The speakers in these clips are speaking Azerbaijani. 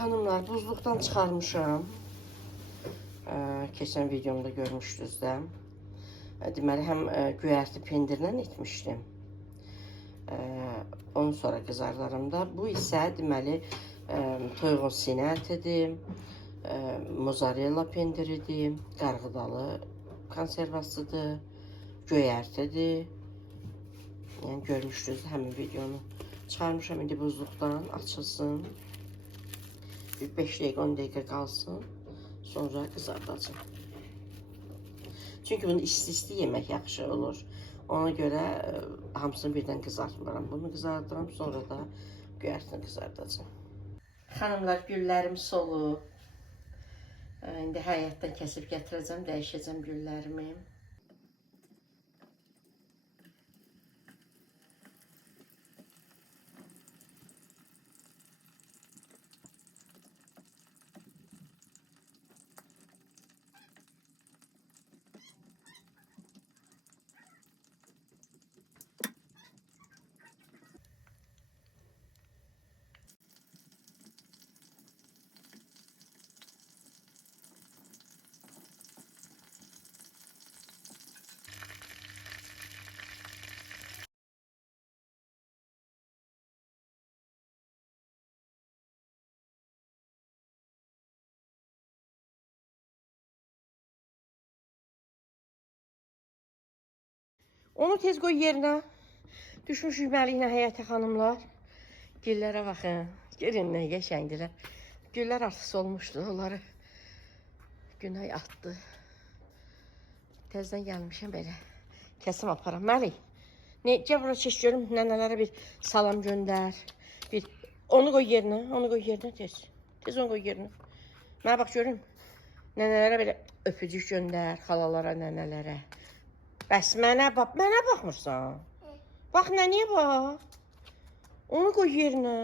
Xanımlar, buzluqdan çıxarmışam. Keçən videomda görmüşdünüz də. Deməli, həm göyərti pendirlə etmişdim. Onu sonra qızardaram da. Bu isə deməli, toyuğun sinə ətidir, mozzarella pendiridir, qarğıdalı konservasıdır, göyərtidir. Yəni, görmüşdünüz həmin videonu. Çıxarmışam indi buzluqdan, açılsın. 5 dəqiqə, 10 dəqiqə qalsın. Sonra qızardacam. Çünki bunu isti-isti yemək yaxşı olur. Ona görə hamısını birdən qızartmıram. Bunu qızardıram, sonra da göyərtini qızardacam. Xanımlar, güllərim solub. İndi həyətdən kəsib gətirəcəm, dəyişəcəm güllərimi. Onu tez qoy yerinə. Düşmüşük məliyinə həyətə xanımlar. Güllərə baxın. Görün nə qəşəngdirlər. Güllər artıq solmuşdu. Onları günay atdı. Təzdən gəlmişəm belə. Kəsim aparam. Məlik. Necə bura çeş görüm. Nənələrə bir salam göndər. Onu qoy yerinə. Onu qoy yerinə tez. Tez onu qoy yerinə. Mənə bax görüm. Nənələrə belə öpücük göndər. Xalalara, nənələrə. Bəs mənə baxmırsan. Bax, nənəyə bax. Onu qoy yerinə.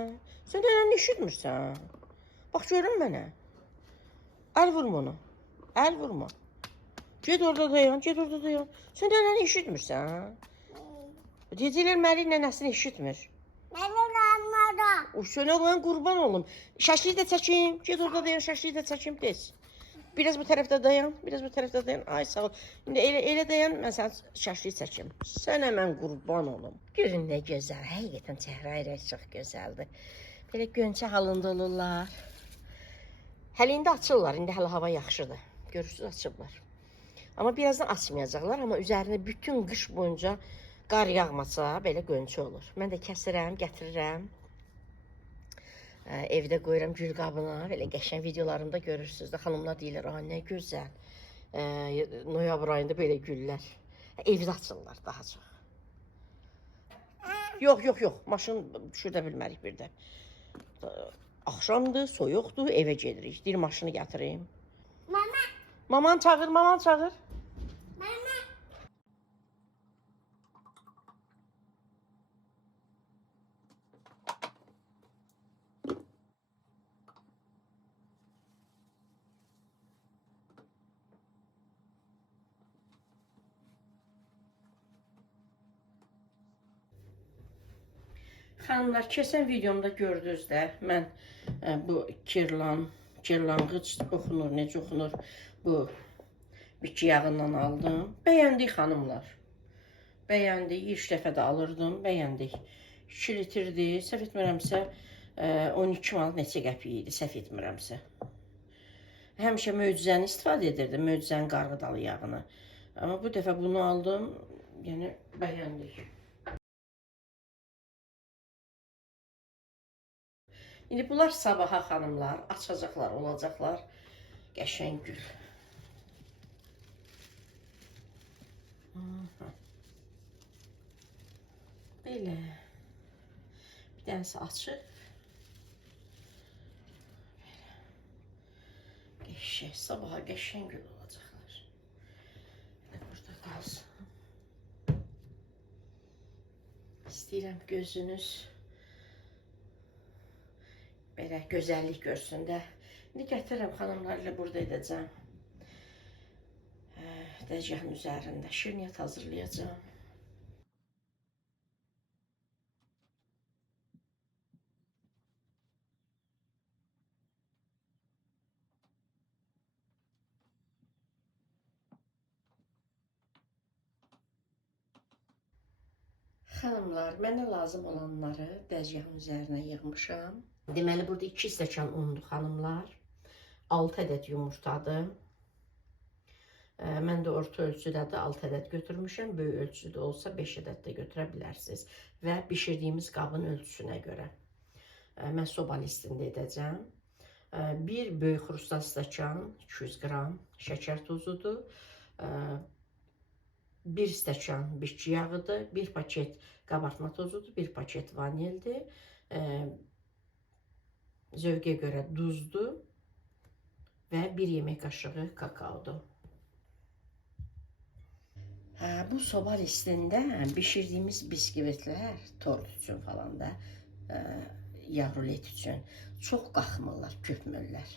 Sən nənəni eşitmirsən. Bax, görün mənə. Əl vurma onu. Əl vurma. Ged orada dayan, ged orada dayan. Sən nənəni eşitmirsən. Deyəcəklər, Məlik nənəsini eşitmir. Mən olanmaram. Sənə qoyan qurban olum. Şəkli də çəkim. Ged orada dayan, şəkli də çəkim tez. Biraz bu tərəfdə dayan, biraz bu tərəfdə dayan. Ay sağ ol. İndi elə dayan, mən sənə şəkli çəkim. Sənə mən qurban olum. Görün nə gözəl. Həqiqətən çəhrayı rəng çox gözəldir. Belə gönçə halında olurlar. Hələ indi açırlar. İndi hələ hava yaxşıdır. Görürsünüz, açıblar. Amma birazdan açmayacaqlar. Amma üzərinə bütün qış boyunca qar yağmasa belə gönçə olur. Mən də kəsirəm, gətirirəm. Evdə qoyuram gül qabına, belə qəşəng videolarımda görürsünüz də, xanımlar deyirlər, nə gözəl, noyabr ayında belə güllər. Evdə açırlar daha çox. Yox, maşın düşürdə bilmərik bir də. Axşamdır, soyuqdur, evə gedirik. Deyir, maşını gətirim. Mama. Maman çağır, maman çağır. Mama. Xanımlar, keçən videomda gördünüz də, mən bu kirlanğıc oxunur, necə oxunur, bu bitki yağından aldım. Bəyəndik xanımlar. Bəyəndik, ilk dəfə də alırdım, bəyəndik. 2 litrdir, səhv etmirəmsə 12 manat neçə qəpik idi, səhv etmirəmsə. Həmişə möcüzəni istifadə edirdim, möcüzənin qarğıdalı yağını. Amma bu dəfə bunu aldım, yəni bəyəndik. İndi bunlar sabaha xanımlar, açacaqlar, olacaqlar. Qəşəng gül. Belə. Bir dənəsi açıq. Qəşəng, sabaha qəşəng gül olacaqlar. Burada qalsın. İstəyirəm gözünüz belə gözəllik görsün də. İndi gətirirəm xanımlarla burada edəcəm. Dəzgahın üzərində şirniyyat hazırlayacağım. Xanımlar, mənə lazım olanları dəzgahın üzərinə yığmışam. Deməli, burada 2 stəkan undur xanımlar. 6 ədəd yumurtadır. Mən də orta ölçüdə də 6 ədəd götürmüşəm. Böyük ölçüdə olsa 5 ədəd də götürə bilərsiniz. Və bişirdiyimiz qabın ölçüsünə görə. Mən soba listində edəcəm. 1 böyük xrustal stəkan 200 qram şəkər tozudur. 1 stəkan bitki yağıdır, 1 paket qabartma tozudur, 1 paket vanildir, zövqə görə duzdur və 1 yemək qaşığı kakaodur. Bu soba listində bişirdiyimiz biskvitlər, tort üçün falan da, yağ rulet üçün çox qalxmırlar, köpmürlər.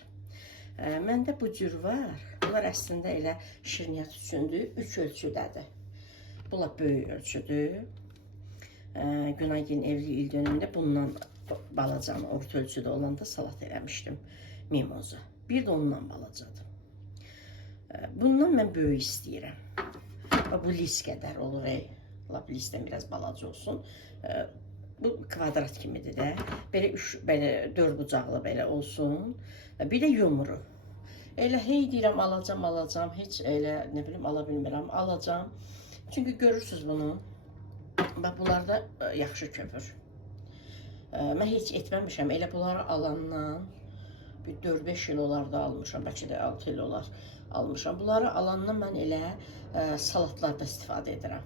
Məndə bu cür var. Bunlar əslində elə şirniyyat üçündür, 3 ölçüdədir. Bunlar böyük ölçüdür. Günaygilin evli il dönümündə bundan balacanı, orta ölçüdə olanda salat eləmişdim, mimoza. Bir də ondan balacadır. Bundan mən böyük istəyirəm. Bu lis qədər olur, lap lisdən biraz balaca olsun. Bu kvadrat kimidir də. Belə 4 bucaqlı belə olsun. Bir də yumru. Elə hey deyirəm alacam, heç elə nə bilim ala bilmirəm, alacam. Çünki görürsünüz bunu. Bax, bunlar da yaxşı köpür. Mən heç etməmişəm. Elə bunları alandan bir 4-5 il olar da almışam. Bəlkə də 6 il olar almışam. Bunları alandan mən elə salatlarda istifadə edirəm.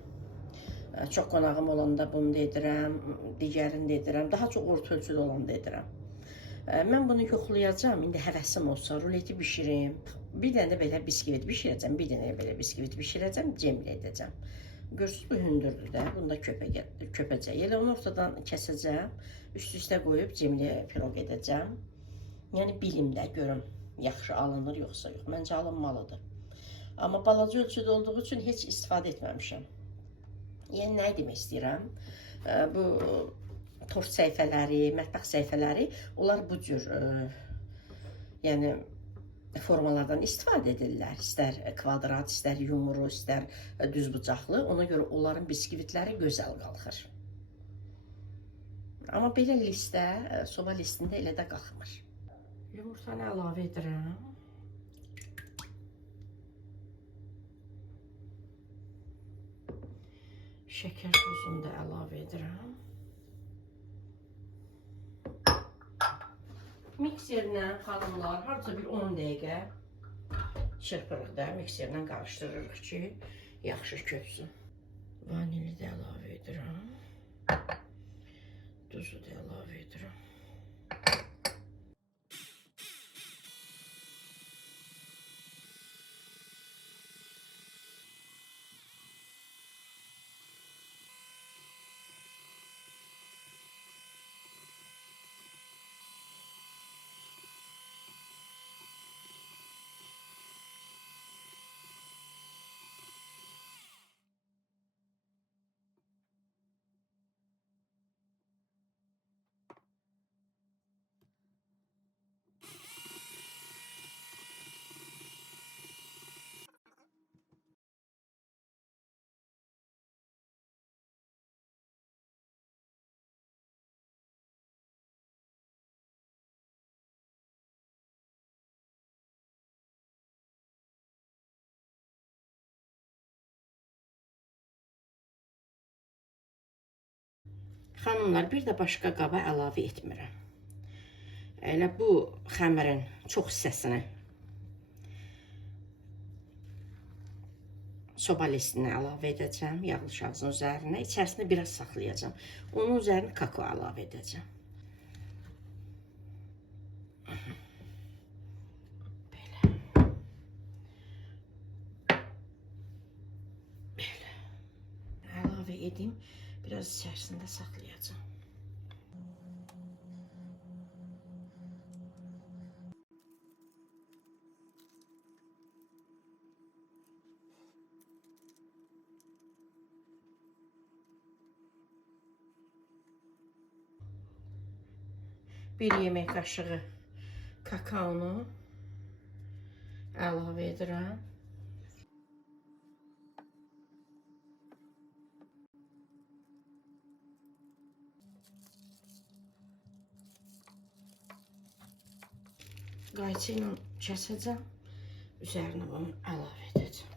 Çox qonağım olanda bunu da edirəm, digərini də edirəm. Daha çox orta ölçüdə olanda edirəm. Mən bunu yoxlayacağım. İndi həvəsim olsa ruleti bişirim. Bir dənə də belə biskvit bişirəcəm. Bir dənə belə biskvit bişirəcəm, cemlə edəcəm. Görürsünüz, bu hündürdür də. Bunu da köpəcək. Elə onu ortadan kəsəcəm. Üst-üstə qoyub cemlə piroq edəcəm. Yəni bilim də görüm, yaxşı alınır yoxsa yox. Məncə alınmalıdır. Amma balaca ölçüdə olduğu üçün heç istifadə etməmişəm. Yəni nə demək istəyirəm? Bu tort səhifələri, mətbəx səhifələri, onlar bu cür yəni formalardan istifadə edirlər. İstər kvadrat, istər yumru, istər düz bucaqlı. Ona görə onların biskvitləri gözəl qalxır. Amma belə listə, soba listində elə də qalxmır. Yumurtanı əlavə edirəm. Şəkər tozunu da əlavə edirəm. Mikserlə xanımlar, harca bir 10 dəqiqə çırpırıq da, mikserlə qarışdırırıq ki, yaxşı köpsün. Vanili də əlavə edirəm. Duzu da əlavə edirəm. Xanımlar, bir də başqa qaba əlavə etmirəm. Elə bu xəmirin çox hissəsini soba listinə əlavə edəcəm, yağlı kağızın üzərinə. İçərisində biraz saxlayacağım. Onun üzərinə kakao əlavə edəcəm. Belə. Belə. Əlavə edeyim. Biraz içərisində saxlayacağım. Bir yemək qaşığı kakaonu əlavə edirəm. qayçı ilə kəsəcəm. Üzərinə bunu əlavə edəcəm.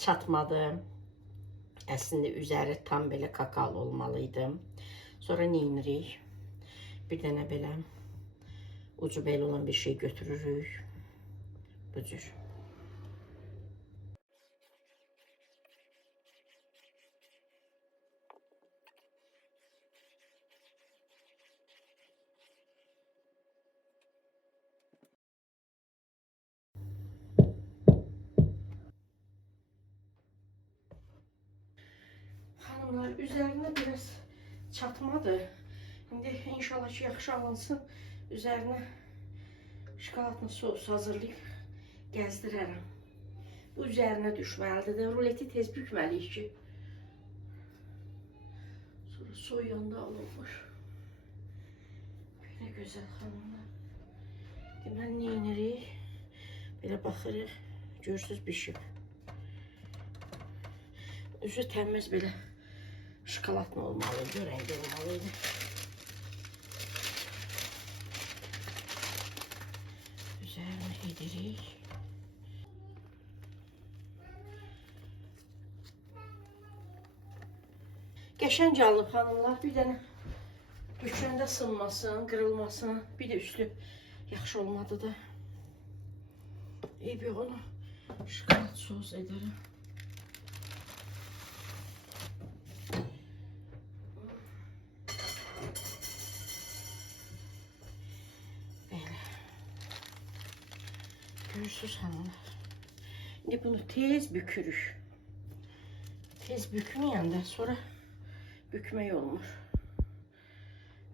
Çatmadı. Əslində üzəri tam belə kakaolu olmalıydı. Sonra nə edirik? Bir dənə belə ucu belə olan bir şey götürürük. Bu cür. Hanımlar, üzərinə biraz çatmadı. İndi inşallah ki, yaxşı alınsın. Üzərinə şokoladlı sos hazırlayıb gəzdirərəm. Bu üzərinə düşməlidir də. Ruleti tez bükməliyik ki. Sonra soyuyanda alınmış. Belə gözəl xanımlar. Deməli, nə edirik? Belə baxırıq. Görürsünüz, bişib. Üzü təmiz belə şokoladlı olmalı, görəngli olmalıydı. Üzərinə edirik. Qəşəng alıb xanımlar. Bir dənə bükəndə sınmasın, qırılmasın. Bir də üstü yaxşı olmadı da. Bir onu şokolad sos edərəm. Görürsünüz hanımlar. Şimdi bunu tez bükürük. Tez bükməyəndə sonra bükmək olmur.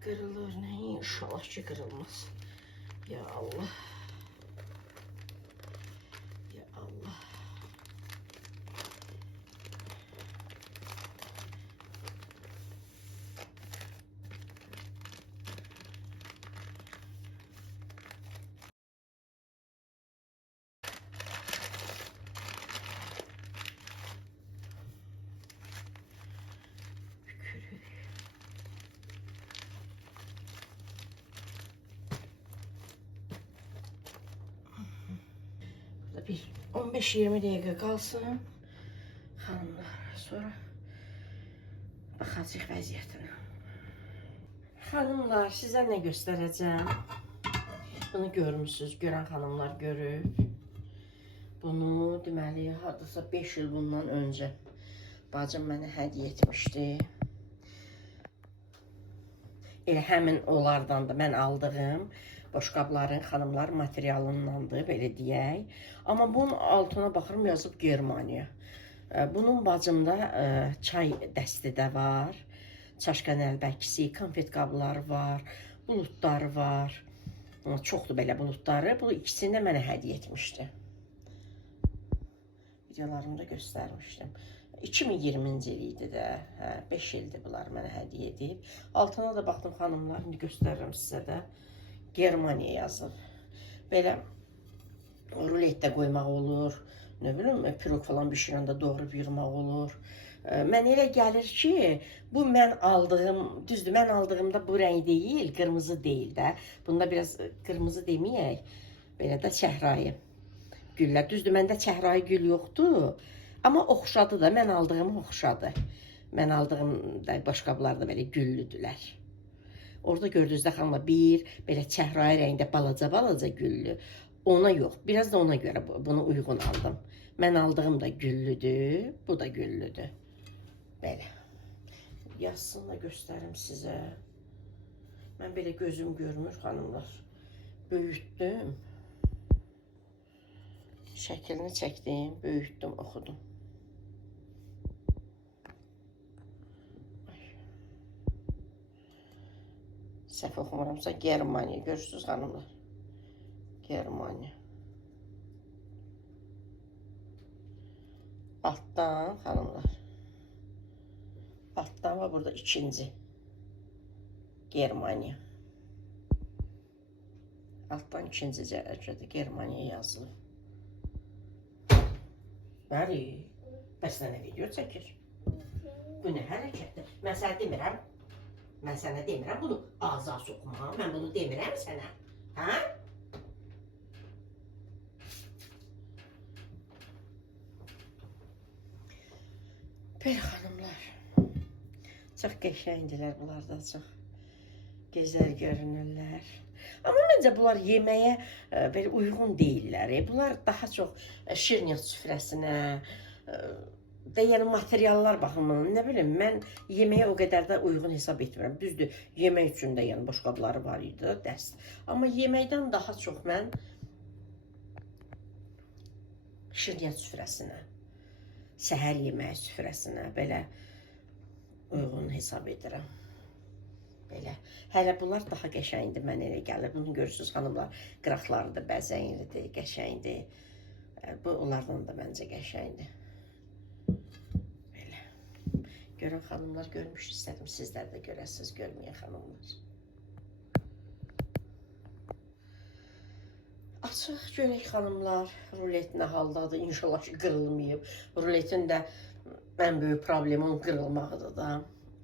Qırılır nə? İnşallah ki qırılmaz. Ya Allah. Ya Allah. Bir 15-20 dəqiqə qalsın xanımlar, sonra baxacaq vəziyyətinə. Xanımlar, sizə nə göstərəcəm? Bunu görmüsünüz, görən xanımlar görüb. Bunu deməli hardasa 5 il bundan öncə bacım mənə hədiyyə etmişdi. Elə həmin onlardan da mən aldığım boşqabların xanımlar materialındandır, belə deyək. Amma bunun altına baxırım, yazıb Germaniya. Bunun bacımda çay dəsti də var, çaşqan əlbəkisi, konfet qabları var, buludları var. Çoxdur belə buludları. Bu ikisini də mənə hədiyyə etmişdi. Videolarımda göstərmişdim. 2020-ci il idi də, 5 ildir bunlar mənə hədiyyə edib. Altına da baxdım xanımlar, indi göstərirəm sizə də. Germaniya yazılıb. Belə ruletdə qoymaq olur, nə bilim, pirog falan bişirəndə doğrayıb yığmaq olur. Mən elə gəlir ki, bu mən aldığım, düzdür, mən aldığımda bu rəng deyil, qırmızı deyil də. Bunda biraz qırmızı deməyək, belə də çəhrayı güllər. Düzdür, məndə çəhrayı gül yoxdur, amma oxşadı da, mən aldığım oxşadı. Mən aldığım da boşqablar da belə güllüdülər. Orada gördüyünüzdə xanımlar bir belə çəhrayı rəngdə balaca güllü. Ona yox, biraz da ona görə bunu uyğun aldım. Mən aldığım da güllüdür, bu da güllüdür. Belə. Yazsın da göstərim sizə. Mən belə gözüm görmür xanımlar. Böyütdüm. Şəklini çəkdim, böyütdüm, oxudum. Səhv oxumuramsa Germaniya. Görürsünüz xanımlar. Germaniya. Altdan xanımlar. Altdan var burada ikinci. Germaniya. Alttan ikinci cərəcədə Germaniya yazılır. Bəli. Bəs nə video çəkir? Bu nə hərəkətdir? Mən sənə demirəm. Mən sənə demirəm bunu ağza soxma. Mən bunu demirəm sənə. Hə? Belə xanımlar. Çox qəşəngdilər bunlar da çox. Gözəl görünürlər. Amma məncə bunlar yeməyə belə uyğun deyillər. Bunlar daha çox şirniyyat süfrəsinə və yəni materiallar baxımından, nə bilim, mən yeməyə o qədər də uyğun hesab etmirəm. Düzdür, yemək üçün də yəni boşqabları var idi, dəst. Amma yeməkdən daha çox mən şirniyyat süfrəsinə, səhər yeməyi süfrəsinə belə uyğun hesab edirəm. Belə. Hələ bunlar daha qəşəngdir, mənə elə gəlir. Bunu görürsünüz, xanımlar, qıraqları da bəzəklidir, qəşəngdir. Bu, onlardan da məncə qəşəngdir. Belə. Görün, xanımlar, görmüş istədim. Sizlər də görəsiniz, görməyən xanımlar. Açıq görək, xanımlar, rulet nə haldadır. İnşallah ki, qırılmayıb. Ruletin də ən böyük problemi onun qırılmağıdır da.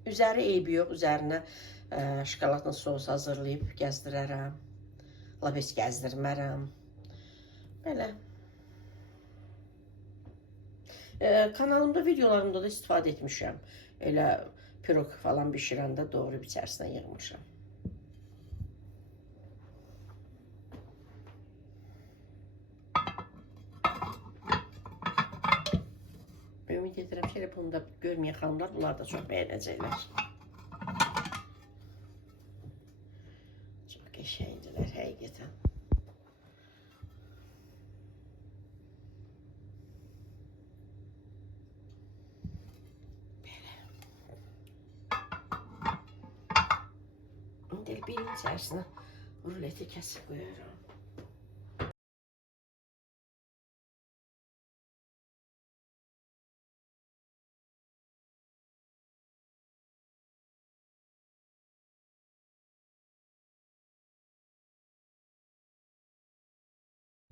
Üzəri eybi yox, üzərinə şokoladlı sos hazırlayıb gəzdirərəm. Lap heç gəzdirmərəm. Belə. Kanalımda, videolarımda da istifadə etmişəm. Elə pirog falan bişirəndə doğrayıb içərisinə yığmışam. Ümid edirəm ki, bunu da görməyən xanımlar, bunlar da çox bəyənəcəklər. Çox qəşəngdilər, həqiqətən. Belə. İndi birinin içərisinə ruleti kəsib qoyuram.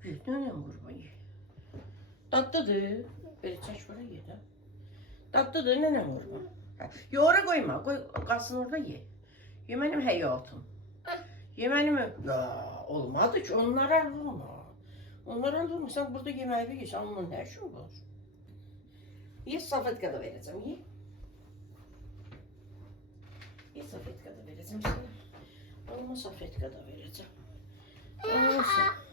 Nənəm qurbayı. Dadlıdır. Belə çək bura ye də. Dadlıdır, nənəm qurba. Yo, ora qoyma. Qoy, qalsın orada ye. Ye mənim həyatım. Ye mənim... Olmadı ki, onlara alma. Onlara alma. Sən burada yeməyi yiyirsən, onunla nə işin var? Ye, salfetka da verəcəm, ye. Ye, salfetka da verəcəm sənə. Olma, salfetka da verəcəm. Olmasın.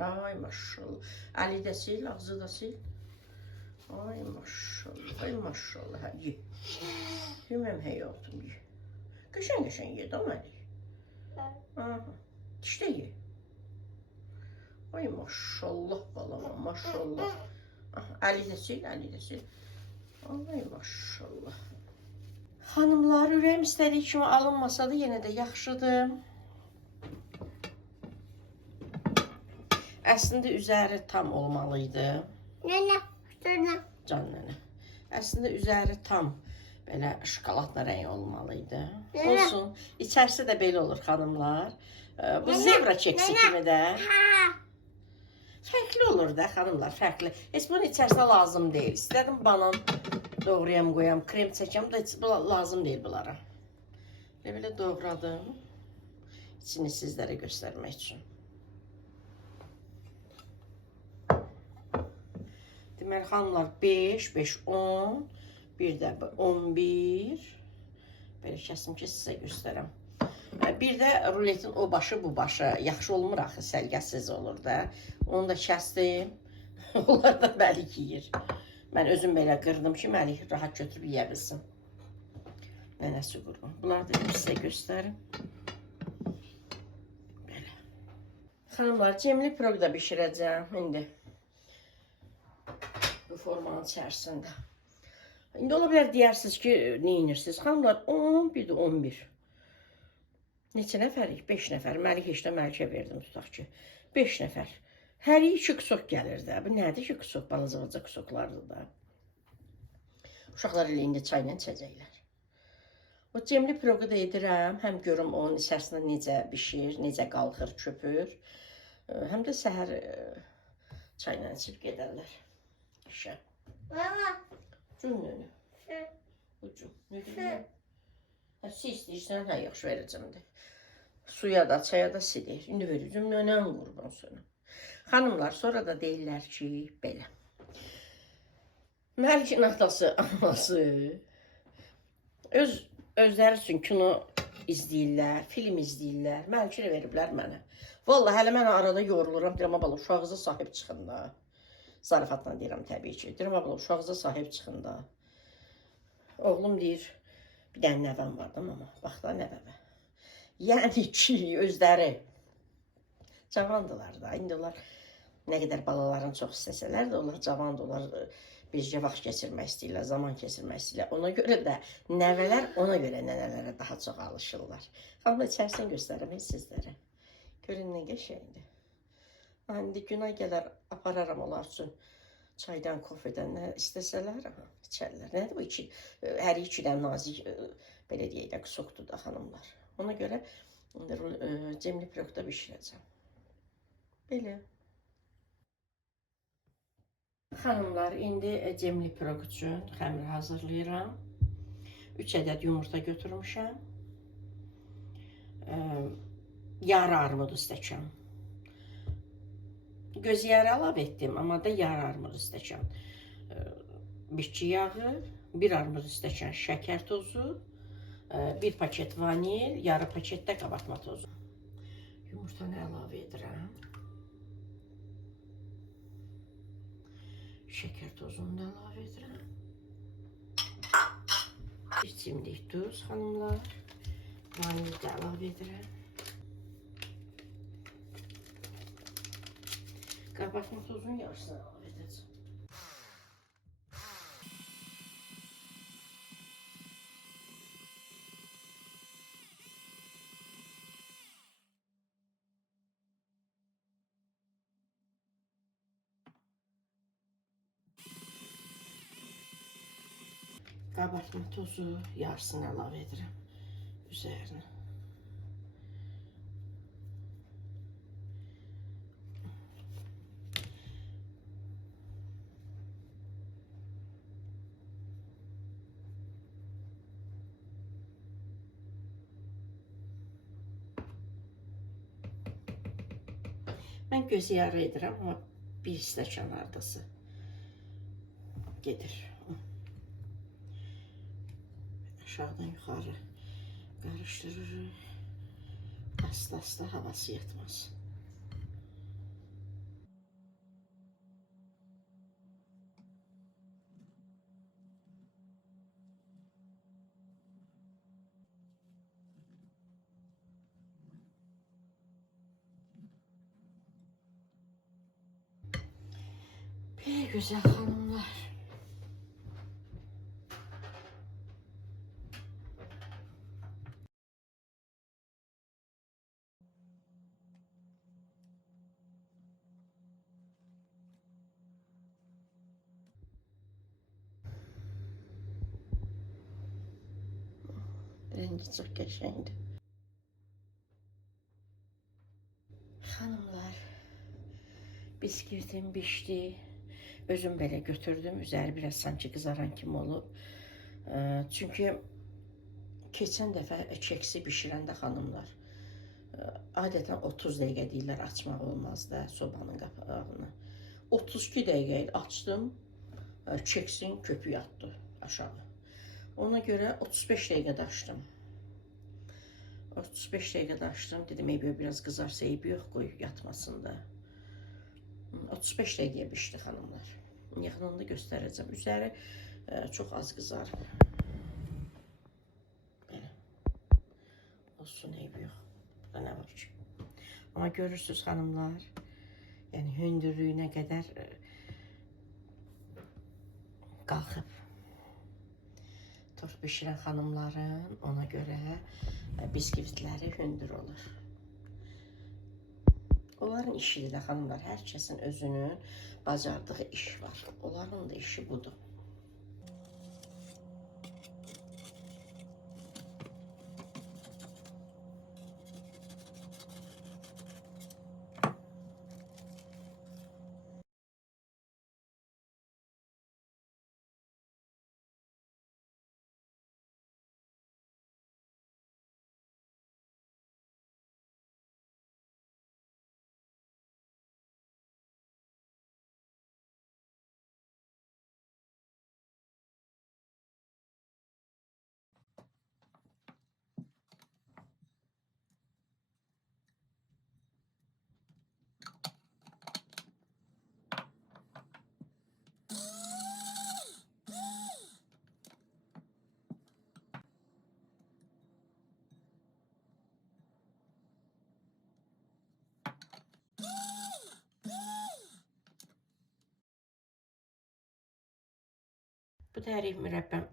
Ay maşallah. Əli də sil, ağzı da sil. Ay maşallah, ay maşallah. Ye. Yeməm həyatım, ye. Qəşəng-qəşəng ye, da Əli. İşte ye. Ay maşallah balama, maşallah. Əli də sil, əli də sil. Ay maşallah. Xanımlar, ürəyim istədiyi kimi alınmasa da yenə də yaxşıdır. Əslində üzəri tam olmalıydı. Nənə, nənə. Can nənə. Əslində üzəri tam belə şokoladlı rəng olmalıydı. Olsun. İçərisi də belə olur xanımlar. Bu zebra keksi kimi də. Fərqli olur da xanımlar, fərqli. Heç bunun içərisinə lazım deyil. İstədim banan doğrayam, qoyam, krem çəkəm da lazım deyil bunlara. Belə doğradım. İçini sizlərə göstərmək üçün. Deməli, xanımlar 5, 5, 10, bir də 11. Belə kəsim ki, sizə göstərəm. Bir də ruletin o başı, bu başı yaxşı olmur axı, səlqəsiz olur da. Onu da kəsdim. Onlar da Məlik yeyir. Mən özüm belə qırdım ki, Məlik rahat götürüb yeyə bilsin. Nənəsi qurban. Bunları da sizə göstərim. Belə. Xanımlar, cemli piroq da bişirəcəm indi. Bu formanın içərisində. İndi ola bilər deyirsiniz ki, nə inirsiniz? Xanımlar, 10, bir də 11. Neçə nəfərik? 5 nəfər. Məlik heç də Məlikə verdim, tutaq ki. 5 nəfər. Hər 2 kusok gəlir də. Bu nədir ki, kusok? Balaca kusoklardır da. Uşaqlar elə indi çayla içəcəklər. O cemli piroqu da edirəm. Həm görüm onun içərisində necə bişir, necə qalxır, köpür. Həm də səhər çayla içib gedərlər işə. Mama. Cümlünü. Şu. Ucum. Ne diyeyim? Sil istəyirsən, hə, yaxşı verəcəm də. Suya da, çaya da silir. İndi verəcəm, nənəm qurban sənə. Xanımlar, sonra da deyirlər ki, belə. Məlikin atası, anası özləri üçün kino izləyirlər, film izləyirlər. Məlikini veriblər mənə. Vallahi hələ mən arada yoruluram. Deyirəm, abala, uşağınıza sahib çıxın da. Zarafatla deyirəm təbii ki. Deyirəm, abala, uşağınıza sahib çıxın da. Oğlum deyir, bir dənə nəvəm vardı ama bax da nəvəmə. Yəni ki, özləri cavandılar da. İndi onlar nə qədər balaların çox istəsələr də, onlar cavandılar. Bircə vaxt keçirmək istəyirlər, zaman keçirmək istəyirlər. Ona görə də nəvələr ona görə nənələrə daha çox alışırlar. Xanımla içərisini göstərəm sizlərə. Görün nə qəşəngdir. İndi günah gələr, apararam onlar üçün. Çaydan, kofedən nə istəsələr, içərlər. Nədir bu iki, hər ikidən nazik, belə deyək də, qısokdur da xanımlar. Ona görə cemli pirogda bişirəcəm. Belə. Xanımlar, indi cemli pirog üçün xəmir hazırlayıram. 3 ədəd yumurta götürmüşəm. Yarı armud stəkan. Göz yağı əlavə etdim, amma da yarı armud stəkan. Bitki yağı, 1 armud stəkan şəkər tozu, 1 paket vanil, yarı paketdə qabartma tozu. Yumurtanı əlavə edirəm. Şəkər tozunu da əlavə edirəm. Bir çimdik duz, xanımlar. Vanil də əlavə edirəm. Qabartma tozunun yarısını əlavə edəcəm. Qabartma tozu yarısını əlavə edirəm üzərinə. Mən göz yağı edirəm, amma 1 stəkan hardası gedir. Aşağıdan yuxarı qarışdırırıq. Asta-asta havası yatmaz. Belə gözəl xanımlar. Rengi çox qəşəngdir. Xanımlar, biskvitim bişdi. Özüm belə götürdüm. Üzəri biraz sanki qızaran kimi olub. Çünki keçən dəfə keksi bişirəndə xanımlar, adətən 30 dəqiqə deyirlər açmaq olmaz da sobanın qapağını. 32 dəqiqə açdım, keksin köpüyü atdı aşağı. Ona görə 35 dəqiqədə açdım. 35 dəqiqədə açdım. Dedim, eybi biraz qızarsa eybi yox, qoy yatmasın da. 35 dəqiqəyə bişdi xanımlar. Yaxınında göstərəcəm. Üzəri çox az qızarıb. Belə. Olsun, eybi yox. Burada nə var ki? Amma görürsünüz xanımlar, yəni hündürlüyünə qədər qalxıb. Tort bişirən xanımların ona görə biskvitləri hündür olur. Onların işidir də xanımlar, hər kəsin özünün bacardığı iş var. Onların da işi budur. Bu tərif mürəbbəm.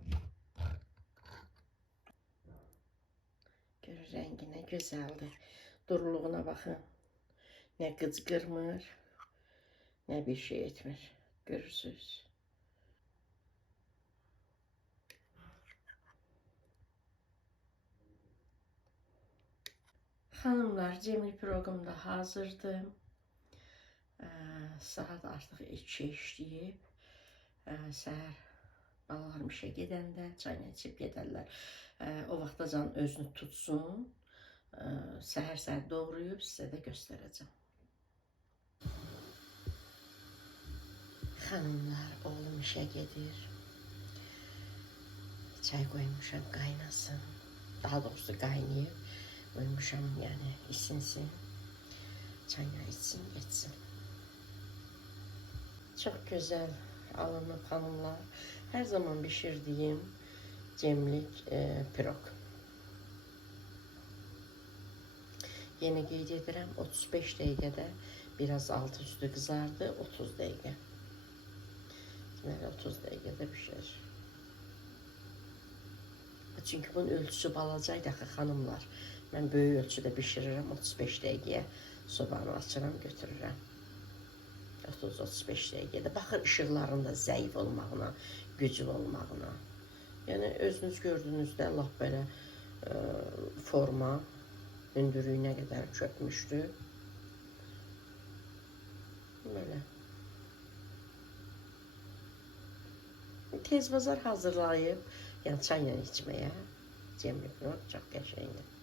Gör rəngi nə gözəldir. Duruluğuna baxın. Nə qıcqırmır, nə bir şey etmir. Görürsünüz. Xanımlar, cemli proqram da hazırdır. Saat artıq 2 işləyib. Səhər balalarım işə gedəndə çayını içib gedərlər. O vaxtacan özünü tutsun. Səhər doğrayıb sizə də göstərəcəm. Xanımlar, oğlum işə gedir. Çay qoymuşam qaynasın. Daha doğrusu qaynayıb. Qoymuşam, yəni isinsin. Çayını içsin, geçsin. Çok güzel alınıb xanımlar. Her zaman pişirdiğim cemlik pirog. Yeni qeyd edirəm, 35 dəqiqədə biraz altı üstü qızardı, 30 dəqiqə. Deməli 30 dəqiqədə pişir. Çünki bunun ölçüsü balacaydı axı xanımlar. Mən böyük ölçüdə bişirirəm, 35 dəqiqəyə sobanı açıram, götürürəm. 30-35 dəqiqədə. Baxır işıqların da zəif olmağına, güclü olmağına. Yəni özünüz gördüyünüzdə lap belə forma hündürlüyünə qədər çökmüşdü. Böyle. Tez bazar hazırlayıb, yəni çayla içməyə cemli pirog çox qəşəngdir.